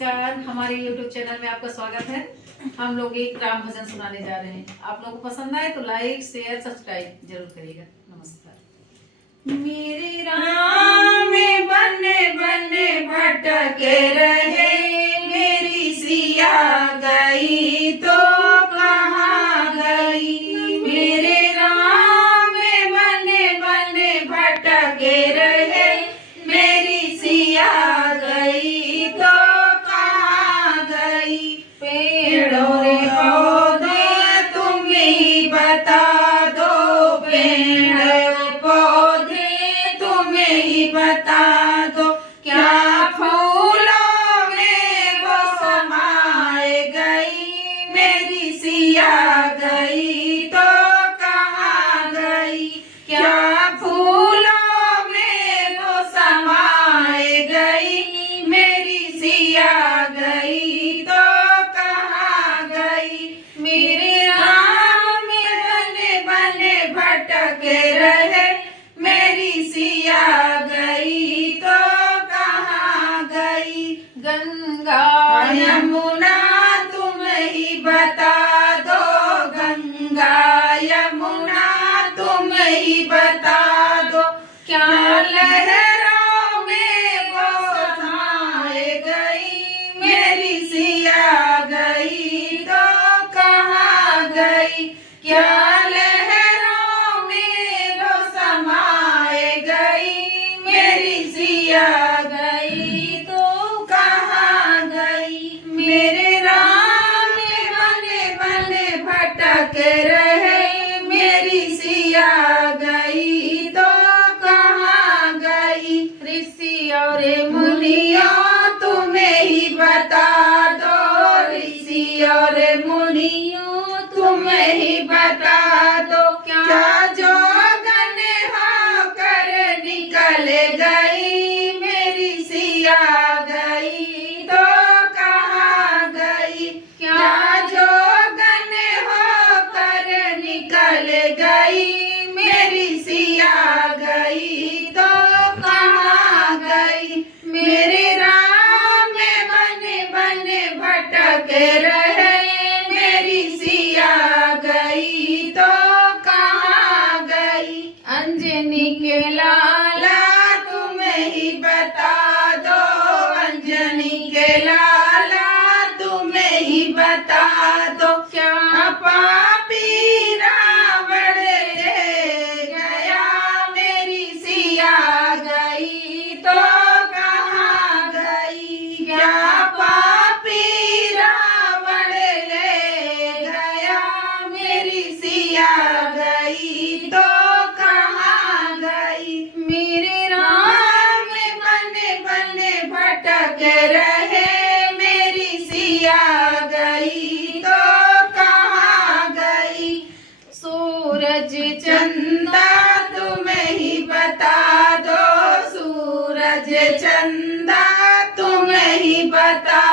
नमस्कार, हमारे YouTube channel में आपका स्वागत है। हम लोग एक राम भजन सुनाने जा रहे हैं। आप लोगों को पसंद आए तो लाइक शेयर सब्सक्राइब जरूर करिएगा। नमस्कार। मेरे राम बने बने भटके रहे, मेरी सिया गई तो कहाँ गई। मेरे राम बने बने भटके रहे, मेरी सिया गई तो कहाँ गई। पेड़ों रे पौधे तुम ही बता दो, पेड़ पौधे तुम ही बता दो, क्या फूलों में वो समाए गई, मेरी सिया गई तो कहाँ गई। क्या फूलों में वो समाए गई, मेरी सिया गई तो कहाँ गई। मेरे राम बने बने भटके रहे, मेरी सिया गई तो कहाँ गई। गंगा यमुना तुम ही बता दो, गंगा यमुना तुम ही बता दो, क्या लहरों में वो समाए गई, मेरी सिया गई तो कहाँ गई। क्या लहरों में वो समाए गई, मेरी सिया गई तो कहाँ गई। मेरे राम बने बने भटके रहे, मेरी सिया गई तो कहाँ गई। ऋषि और मुनियों तुम्हें ही बता दो, ऋषि और मुनियों तुम्हें ही बता दो, क्या जोगन होकर निकल गई, मेरी सिया गई तो कहाँ गई। क्या जोगन होकर निकल गई, मेरी सिया गई तो कहाँ गई। मेरे राम बने बने भटके रहे, मेरी सिया गई तो कहाँ गई। अंजनी के लाला तुम ही बता दो, अंजनी के लाला तुम ही बता दो, क्या पापी रावण ले गया, मेरी सिया गई तो कहाँ गई। क्या पापी रावण ले गया, मेरी सिया गई तो कहाँ गई। मेरे राम बने बने भटके रहे, मेरी सिया गई तो कहाँ गई। सूरज चंदा तुम ही बता दो, सूरज चंदा तुम ही बता